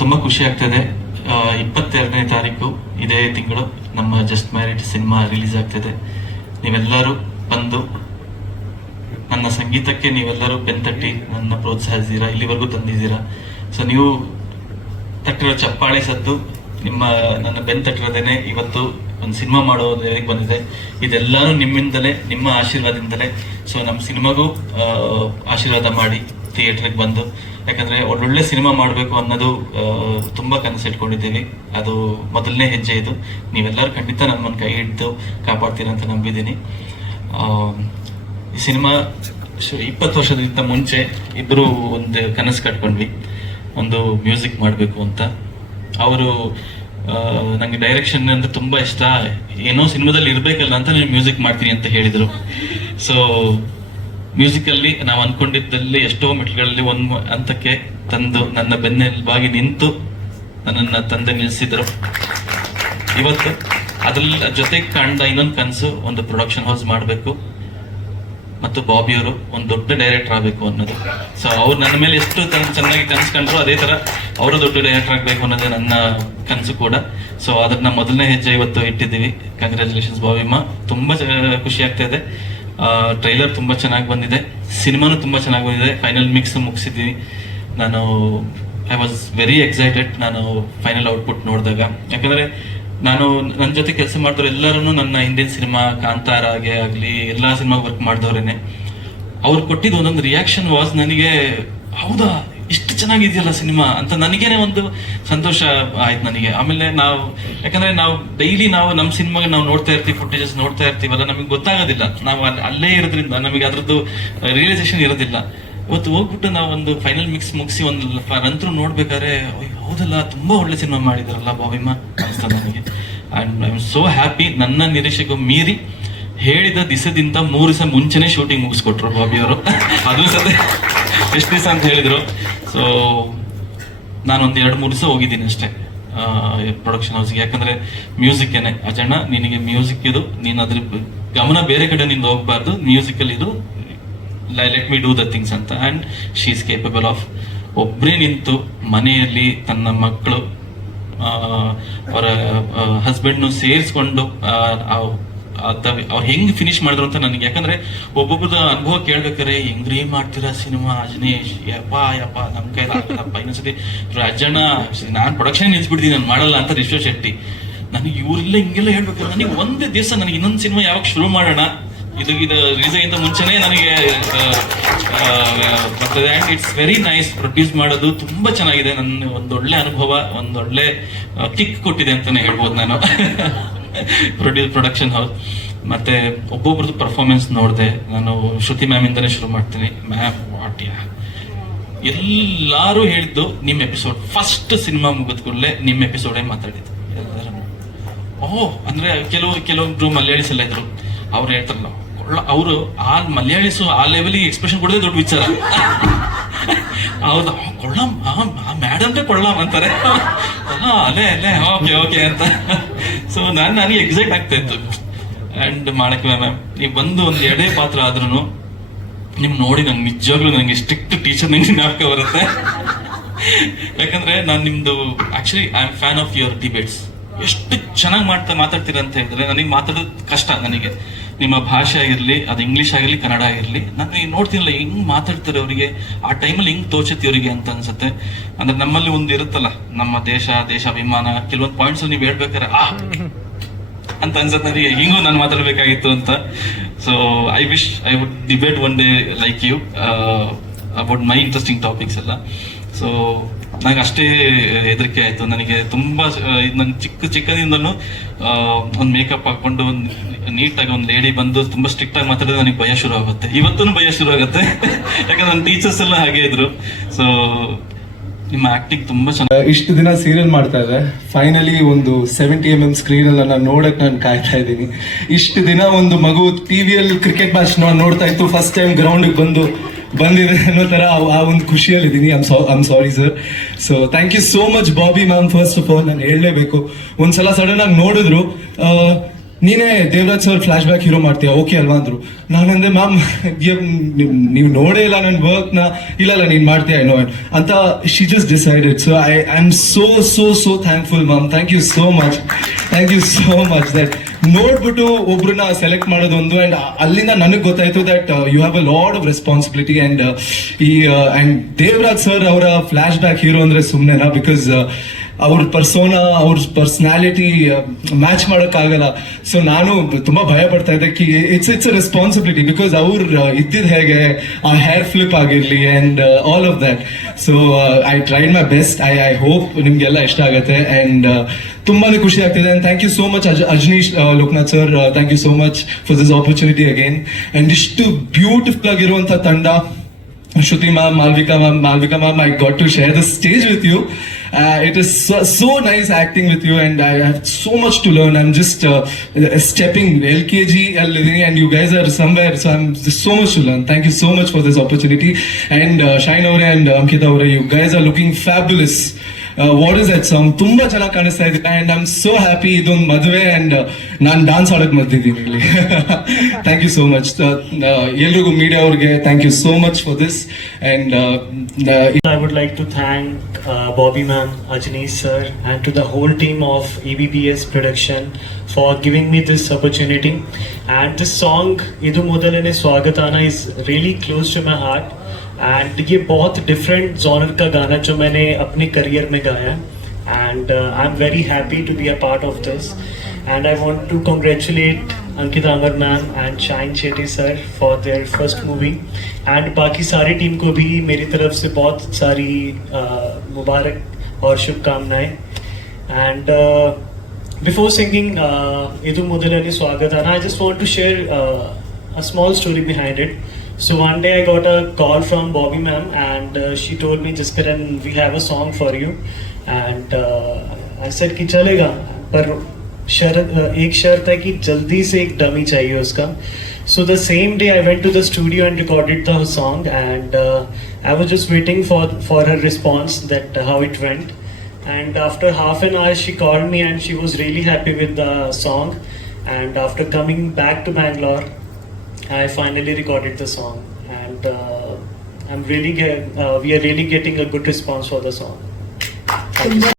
ತುಂಬ ಖುಷಿ ಆಗ್ತದೆ. 22ನೇ ತಾರೀಕು ಇದೇ ತಿಂಗಳು ನಮ್ಮ ಜಸ್ಟ್ ಮ್ಯಾರಿಡ್ ಸಿನಿಮಾ ರಿಲೀಸ್ ಆಗ್ತದೆ. ನೀವೆಲ್ಲರೂ ಬಂದು ನನ್ನ ಸಂಗೀತಕ್ಕೆ ನೀವೆಲ್ಲರೂ ಬೆನ್ತಟ್ಟಿ ನನ್ನ ಪ್ರೋತ್ಸಾಹಿಸಿದ್ದೀರಾ, ಇಲ್ಲಿವರೆಗೂ ತಂದಿದ್ದೀರಾ. ಸೊ ನೀವು ತಟ್ಟಿರೋ ಚಪ್ಪಾಳೆ ಸದ್ದು ನನ್ನ ಬೆನ್ತಟ್ಟಿರೋದೇನೆ ಇವತ್ತು ಒಂದು ಸಿನಿಮಾ ಮಾಡೋದಕ್ಕೆ ಬಂದಿದೆ. ಇದೆಲ್ಲರೂ ನಿಮ್ಮಿಂದಲೇ, ನಿಮ್ಮ ಆಶೀರ್ವಾದದಿಂದಲೇ. ಸೊ ನಮ್ಮ ಸಿನಿಮಾಗೂ ಆಶೀರ್ವಾದ ಮಾಡಿ ಥಿಯೇಟ್ರಿಗೆ ಬಂದು, ಯಾಕಂದ್ರೆ ಒಳ್ಳೊಳ್ಳೆ ಸಿನಿಮಾ ಮಾಡಬೇಕು ಅನ್ನೋದು ತುಂಬಾ ಕನಸು ಇಟ್ಕೊಂಡಿದ್ದೀವಿ. ಅದು ಮೊದಲನೇ ಹೆಜ್ಜೆ ಇದು. ನೀವೆಲ್ಲರೂ ಖಂಡಿತ ನಮ್ಮನ್ನು ಕೈ ಹಿಡಿದು ಕಾಪಾಡ್ತೀರ ಅಂತ ನಂಬಿದ್ದೀನಿ. ಈ ಸಿನಿಮಾ 20 ವರ್ಷದಿಂದ ಮುಂಚೆ ಇಬ್ಬರು ಒಂದು ಕನಸು ಕಟ್ಕೊಂಡ್ವಿ, ಒಂದು ಮ್ಯೂಸಿಕ್ ಮಾಡಬೇಕು ಅಂತ. ಅವರು ನಂಗೆ ಡೈರೆಕ್ಷನ್ ಅಂದ್ರೆ ತುಂಬಾ ಇಷ್ಟ, ಏನೋ ಸಿನಿಮಾದಲ್ಲಿ ಇರ್ಬೇಕಲ್ಲ ಅಂತ ನೀವು ಮ್ಯೂಸಿಕ್ ಮಾಡ್ತೀನಿ ಅಂತ ಹೇಳಿದ್ರು. ಸೊ ಮ್ಯೂಸಿಕಲ್ಲಿ ನಾವು ಅನ್ಕೊಂಡಿದ್ದಲ್ಲಿ ಎಷ್ಟೋ ಮೆಟ್ಲುಗಳಲ್ಲಿ ಒಂದು ಹಂತಕ್ಕೆ ತಂದು ನನ್ನ ಬೆನ್ನೆಲುಬಾಗಿ ನಿಂತು ನನ್ನನ್ನು ತಂದೆ ನಿಲ್ಲಿಸಿದ್ರು. ಇವತ್ತು ಅದ್ರ ಜೊತೆಗೆ ಕಾಣ್ದ ಇನ್ನೊಂದು ಕನಸು, ಒಂದು ಪ್ರೊಡಕ್ಷನ್ ಹೌಸ್ ಮಾಡಬೇಕು ಮತ್ತು ಬಾಬಿಯವರು ಒಂದು ದೊಡ್ಡ ಡೈರೆಕ್ಟರ್ ಆಗಬೇಕು ಅನ್ನೋದು. ಸೊ ಅವ್ರು ನನ್ನ ಮೇಲೆ ಎಷ್ಟು ಚೆನ್ನಾಗಿ ಕನಸು ಕಂಡ್ರು, ಅದೇ ತರ ಅವರು ದೊಡ್ಡ ಡೈರೆಕ್ಟರ್ ಆಗಬೇಕು ಅನ್ನೋದೇ ನನ್ನ ಕನಸು ಕೂಡ. ಸೊ ಅದನ್ನ ಮೊದಲನೇ ಹೆಜ್ಜೆ ಇವತ್ತು ಇಟ್ಟಿದ್ದೀವಿ. ಕಂಗ್ರ್ಯಾಚುಲೇಷನ್ಸ್ ಬಾಬಿಮ್ಮ, ತುಂಬಾ ಖುಷಿ ಆಗ್ತಾ ಇದೆ. ಟ್ರೈಲರ್ ತುಂಬಾ ಚೆನ್ನಾಗಿ ಬಂದಿದೆ, ಸಿನಿಮಾನು ತುಂಬಾ ಚೆನ್ನಾಗಿ ಬಂದಿದೆ. ಫೈನಲ್ ಮಿಕ್ಸ್ ಮುಗಿಸಿದ್ದೀವಿ. ನಾನು ಐ ವಾಸ್ ವೆರಿ ಎಕ್ಸೈಟೆಡ್ ನಾನು ಫೈನಲ್ ಔಟ್ಪುಟ್ ನೋಡಿದಾಗ. ಯಾಕಂದ್ರೆ ನಾನು ನನ್ನ ಜೊತೆ ಕೆಲಸ ಮಾಡಿದವ್ರು ಎಲ್ಲರೂ ನನ್ನ ಹಿಂದಿನ ಸಿನಿಮಾ ಕಾಂತಾರಾಗೆ ಆಗಲಿ ಎಲ್ಲಾ ಸಿನಿಮಾ ವರ್ಕ್ ಮಾಡಿದವ್ರೇನೆ. ಅವ್ರು ಕೊಟ್ಟಿದ್ದು ಒಂದೊಂದು ರಿಯಾಕ್ಷನ್ ವಾಸ್ ನನಗೆ, ಹೌದಾ ಇಷ್ಟು ಚೆನ್ನಾಗಿದೆಯಲ್ಲ ಸಿನಿಮಾ ಅಂತ ನನಗೇನೆ ಒಂದು ಸಂತೋಷ ಆಯ್ತು ನನಗೆ. ಆಮೇಲೆ ಯಾಕಂದ್ರೆ ನಾವು ಡೈಲಿ ನಮ್ಮ ಸಿನಿಮಾಗೆ ನಾವು ನೋಡ್ತಾ ಇರ್ತೀವಿ, ಫುಟೇಜಸ್ ನೋಡ್ತಾ ಇರ್ತೀವಲ್ಲ, ನಮಗೆ ಗೊತ್ತಾಗೋದಿಲ್ಲ. ನಾವು ಅಲ್ಲೇ ಇರೋದ್ರಿಂದ ನಮಗೆ ಅದ್ರದ್ದು ರಿಯಲೈಸೇಷನ್ ಇರೋದಿಲ್ಲ. ಇವತ್ತು ಹೋಗ್ಬಿಟ್ಟು ನಾವು ಒಂದು ಫೈನಲ್ ಮಿಕ್ಸ್ ಮುಗಿಸಿ ಒಂದು ನಂತರ ನೋಡ್ಬೇಕಾದ್ರೆ ಹೌದಲ್ಲ, ತುಂಬಾ ಒಳ್ಳೆ ಸಿನಿಮಾ ಮಾಡಿದಾರಲ್ಲ ಬಾಬಿಮ್ಮ ಅನಿಸ್ತಾ ನನಗೆ. And I am so happy. ನನ್ನ ನಿರೀಕ್ಷೆಗೂ ಮೀರಿ ಹೇಳಿದ ದಿವಸದಿಂದ 3 ದಿವಸ ಮುಂಚೆನೆ ಶೂಟಿಂಗ್ ಮುಗಿಸ್ಕೊಟ್ರು ಬಾಬಿ ಅವರು. ಅದು ಸತೆ ಎಷ್ಟು ದಿವಸ ಅಂತ ಹೇಳಿದ್ರು. ಸೊ ನಾನೊಂದು 2-3 ದಿವಸ ಹೋಗಿದ್ದೀನಿ ಅಷ್ಟೇ ಪ್ರೊಡಕ್ಷನ್ ಹೌಸ್ಗೆ. ಯಾಕಂದ್ರೆ ಮ್ಯೂಸಿಕ್ ಏನೆ ಅಜಣ್ಣ, ನಿನಗೆ ಮ್ಯೂಸಿಕ್ ಇದು, ನೀನು ಅದ್ರ ಗಮನ ಬೇರೆ ಕಡೆ ನಿಂದ ಹೋಗ್ಬಾರ್ದು, ಮ್ಯೂಸಿಕಲ್ ಇದು, let me do the things ಅಂತ. And she is capable of. ಒಬ್ಬರೇ ನಿಂತು ಮನೆಯಲ್ಲಿ ತನ್ನ ಮಕ್ಕಳು ಅವರ ಹಸ್ಬೆಂಡ್ನು ಸೇರಿಸ್ಕೊಂಡು ಅವ್ರು ಹೆಂಗ್ ಫಿನಿಶ್ ಮಾಡಿದ್ರು ಅಂತ ನನಗೆ. ಯಾಕಂದ್ರೆ ಒಬ್ಬೊಬ್ಬರದ ಅನುಭವ ಕೇಳ್ಬೇಕಾರೆ, ಹೆಂಗ್ರೀ ಮಾಡ್ತೀರಾ ಸಿನಿಮಾ ಅಜನೇಶ್, ಯಪ್ಪ ನಮ್ ಕೈಲಪ್ಪ. ಇನ್ನೊಂದ್ಸತಿ ಅಜ್ಜಣ್ಣ ನಾನ್ ಪ್ರೊಡಕ್ಷನ್ ನಿಲ್ಸ್ಬಿಡ್ತೀನಿ, ನಾನು ಮಾಡಲ್ಲ ಅಂತ ರಿಶ್ವ ಶೆಟ್ಟಿ. ನನಗೆ ಇವರೆಲ್ಲ ಹಿಂಗೆಲ್ಲ ಹೇಳ್ಬೇಕಾದ್ರೆ ನನಗೆ ಒಂದೇ ದಿವಸ ನನಗೆ ಇನ್ನೊಂದು ಸಿನಿಮಾ ಯಾವಾಗ ಶುರು ಮಾಡೋಣ, ಇದು ರಿಲೀಸ್ ಆಗಿಂತ ಮುಂಚೆನೆ ನನಗೆ ಬರ್ತದೆ. And it's very nice. Produce ಮಾಡೋದು ತುಂಬಾ ಚೆನ್ನಾಗಿದೆ. ನನ್ನ ಒಂದೊಳ್ಳೆ ಅನುಭವ, ಒಂದೊಳ್ಳೆ ಕಿಕ್ ಕೊಟ್ಟಿದೆ ಅಂತಾನೆ ಹೇಳ್ಬೋದು ನಾನು. ಪ್ರೊಡಕ್ಷನ್ ಹೌಸ್ ಮತ್ತೆ ಒಬ್ಬೊಬ್ರದ್ದು ಪರ್ಫಾರ್ಮೆನ್ಸ್ ನೋಡಿದೆ ನಾನು. ಶ್ರುತಿ ಮ್ಯಾಮ್ ಇಂದಾನೆ ಶುರು ಮಾಡ್ತೀನಿ. ಮ್ಯಾಮ್ ವಾಟ್ಯ ಎಲ್ಲಾರು ಹೇಳಿದ್ದು ನಿಮ್ಮ ಎಪಿಸೋಡ್, ಫಸ್ಟ್ ಸಿನಿಮಾ ಮುಗಿದ ಕೂಡಲೇ ನಿಮ್ಮ ಎಪಿಸೋಡೇ ಮಾತಾಡಿದ್ದು ಎಲ್ಲರೂ. ಅಂದ್ರೆ ಕೆಲವೊಬ್ರು ಮಲಯಾಳೀಸ್ ಎಲ್ಲ ಇದ್ರು, ಅವ್ರು ಹೇಳ್ತಾರಲ್ಲ ಅವರು ಮಲಯಾಳೀಸು ಆ ಲೆವೆಲ್ಗೆ ಎಕ್ಸ್ಪ್ರೆಷನ್ ಕೊಡೋದೇ ದೊಡ್ಡ ವಿಚಾರ. ಹೌದಾ ಕೊಳ್ಳಂ, ಮೇಡಮ್ಗೆ ಕೊಳ್ಳಂ ಅಂತಾರೆ. ಅಲ್ಲೇ ಓಕೆ ಅಂತ. ಸೊ ನನಗೆ ಎಕ್ಸೈಟ್ ಆಗ್ತಾ ಇತ್ತು. ಅಂಡ್ ಮಾಡಕ್ಕೆ ಮ್ಯಾಮ್ ನೀವು ಬಂದು ಒಂದು ಎರಡೇ ಪಾತ್ರ ಆದ್ರೂ ನಿಮ್ ನೋಡಿ ನಂಗೆ ನಿಜವಾಗ್ಲೂ ನನಗೆ ಸ್ಟ್ರಿಕ್ಟ್ ಟೀಚರ್ ನಂಗೆ ಜ್ಞಾಪಕ ಬರುತ್ತೆ. ಯಾಕಂದ್ರೆ ನಾನು ನಿಮ್ದು actually I am fan of your debates. ಎಷ್ಟು ಚೆನ್ನಾಗಿ ಮಾತಾಡ್ತೀರ ಅಂತ ಹೇಳಿದ್ರೆ ನನಗೆ ಮಾತಾಡೋದು ಕಷ್ಟ. ನನಗೆ ನಿಮ್ಮ ಭಾಷೆ ಆಗಿರ್ಲಿ, ಅದು ಇಂಗ್ಲಿಷ್ ಆಗಿರ್ಲಿ, ಕನ್ನಡ ಆಗಿರ್ಲಿ, ನಾನು ನೋಡ್ತೀನಲ್ಲ ಹೆಂಗ್ ಮಾತಾಡ್ತಾರೆ ಅವರಿಗೆ, ಆ ಟೈಮಲ್ಲಿ ಹೆಂಗ್ ತೋಚತಿ ಅವರಿಗೆ ಅಂತ ಅನ್ಸುತ್ತೆ. ಅಂದ್ರೆ ನಮ್ಮಲ್ಲಿ ಒಂದು ಇರುತ್ತಲ್ಲ, ನಮ್ಮ ದೇಶಾಭಿಮಾನ, ಕೆಲವೊಂದು ಪಾಯಿಂಟ್ಸ್ ನೀವು ಹೇಳ್ಬೇಕಾರೆ ಅಂತ ಅನ್ಸುತ್ತೆ ನನಗೆ, ಹಿಂಗೂ ನಾನು ಮಾತಾಡ್ಬೇಕಾಗಿತ್ತು ಅಂತ. So I wish I would debate one day like you about my interesting topics ಎಲ್ಲ. ಸೊ ನನಗೆ ಅಷ್ಟೇ ಹೆದರಿಕೆ ಆಯ್ತು. ನನಗೆ ತುಂಬಾ ನನ್ ಚಿಕ್ಕದಿಂದನೂ ಒಂದು ಮೇಕಪ್ ಹಾಕೊಂಡು ನೀಟಾಗಿ ಒಂದು ಲೇಡಿ ಬಂದು ತುಂಬಾ ಸ್ಟ್ರಿಕ್ಟ್ ಆಗಿ ಮಾತಾಡಿದ್ರೆ ನನಗೆ ಭಯ ಶುರು ಆಗುತ್ತೆ. ಇವತ್ತೂ ಭಯ ಶುರು ಆಗುತ್ತೆ. ಯಾಕಂದ್ರೆ ನನ್ನ ಟೀಚರ್ಸ್ ಎಲ್ಲ ಹಾಗೆ ಇದ್ರು. ಸೊ ನಿಮ್ಮ ಆಕ್ಟಿಂಗ್ ತುಂಬಾ ಚೆನ್ನಾಗಿ. ಇಷ್ಟು ದಿನ ಸೀರಿಯಲ್ ಮಾಡ್ತಾ ಇದ್ದೆ, ಫೈನಲಿ ಒಂದು 70mm ಸ್ಕ್ರೀನ್ ಅಲ್ಲಿ ನಾನು ನೋಡಕ್ ನಾನು ಕಾಯ್ತಾ ಇದ್ದೀನಿ. ಇಷ್ಟು ದಿನ ಒಂದು ಮಗು ಟಿವಿಯಲ್ಲಿ ಕ್ರಿಕೆಟ್ ಮ್ಯಾಚ್ ನೋಡ್ತಾ ಇತ್ತು, ಫಸ್ಟ್ ಟೈಮ್ ಗ್ರೌಂಡ್ ಬಂದಿದೆ ಅನ್ನೋ ತರ ಆ ಒಂದು ಖುಷಿಯಲ್ಲಿ ಇದ್ದೀನಿ. I'm sorry sir. So thank you so much Bobby ma'am. First of all ನಾನು ಹೇಳಲೇಬೇಕು, ಒಂದ್ಸಲ ಸಡನ್ ಆಗಿ ನೋಡಿದ್ರು ನೀನೇ Devaraj sir flash back hero ಮಾಡ್ತೀಯ ಓಕೆ ಅಲ್ವಾ ಅಂದ್ರು. ನಾನಂದೆ ಮ್ಯಾಮ್ ನೀವು ನೋಡೇ ಇಲ್ಲ ನನ್ನ ವರ್ಕ್ ನ. ಇಲ್ಲ ನೀನ್ ಮಾಡ್ತೀಯ ನೋ ಅಂತ. She just decided. So I am so thankful ma'am. Thank you so much that ನೋಡ್ಬಿಟ್ಟು ಒಬ್ರನ್ನ ಸೆಲೆಕ್ಟ್ ಮಾಡೋದೊಂದು. ಅಂಡ್ ಅಲ್ಲಿಂದ ನನಗೆ ಗೊತ್ತಾಯ್ತು that you have a load of responsibility. And and Devaraj sir ಅವರ ಫ್ಲಾಶ್ ಬ್ಯಾಕ್ ಹೀರೋ ಅಂದ್ರೆ ಸುಮ್ಮನೆನಾ? ಬಿಕಾಸ್ ಅವ್ರ ಪರ್ಸೋನಾ, ಅವ್ರ ಪರ್ಸನಾಲಿಟಿ ಮ್ಯಾಚ್ ಮಾಡೋಕ್ಕಾಗಲ್ಲ. ಸೊ ನಾನು ತುಂಬಾ ಭಯ ಪಡ್ತಾ ಇದ್ದೆ ಕಿ ಇಟ್ಸ್ ಅ ರೆಸ್ಪಾನ್ಸಿಬಿಲಿಟಿ. ಬಿಕಾಸ್ ಅವ್ರು ಇದ್ದಿದ್ದು ಹೇಗೆ, ಆ ಹೇರ್ ಫ್ಲಿಪ್ ಆಗಿರ್ಲಿ and all of that. So I tried my best. I hope ನಿಮ್ಗೆಲ್ಲ ಇಷ್ಟ ಆಗುತ್ತೆ. ಅಂಡ್ ತುಂಬಾನೇ ಖುಷಿ ಆಗ್ತಿದೆ. And thank you so much Ajaneesh Loknath sir. Thank you so much for this opportunity again. And ಇಷ್ಟು ಬ್ಯೂಟಿಫುಲ್ ಆಗಿರುವಂತ ತಂಡ, Shruti ma'am, Malvika ma'am, I got to share the stage with you. It is so nice acting with you, and I have so much to learn. I'm just stepping LKG and you guys are somewhere, so I'm just so much to learn. Thank you so much for this opportunity. And Shine Aure and Ankita Aure, you guys are looking fabulous. What is that song? ತುಂಬಾ ಚೆನ್ನಾಗಿ ಕಾಣಿಸ್ತಾ ಇದೆ. And I am so happy. ಇದೊಂದು ಮದುವೆ and ನಾನು dance ಆಡಕ್ ಬಂದಿದ್ದೀನಿ ಇಲ್ಲಿ. Thank you so much. ಎಲ್ರಿಗೂ ಮೀಡಿಯಾ ಅವ್ರಿಗೆ thank you so much for this. And I would like to thank Bobby ma'am, Ajneesh sir, and to the whole team of EBPS production for giving me this opportunity. And this song, Idu Modalane Swagatana, is really close to my heart. And ये बहुत different genre का गाना जो मैंने अपने career में गाया. And I'm very happy to be a part of this. And I want to congratulate Ankita Amar ma'am and Shine Shetty sir for their first movie. And बाकी सारी टीम को भी मेरी तरफ से बहुत सारी मुबारक और शुभकामनाएं. And before singing Idu Modalane Swagatana, I just want to share a small story behind it. So one day I got a call from Bobby ma'am, and she told me, Jaskaran, we have a song for you. And I said कि चलेगा, पर एक शर्त है कि जल्दी से एक डमी चाहिए उसका. So the same day I went to the studio and recorded the song, and I was just waiting for her response, that how it went. And after half an hour she called me, and she was really happy with the song. And after coming back to Bangalore, I finally recorded the song, and we are really getting a good response for the song. Thank you.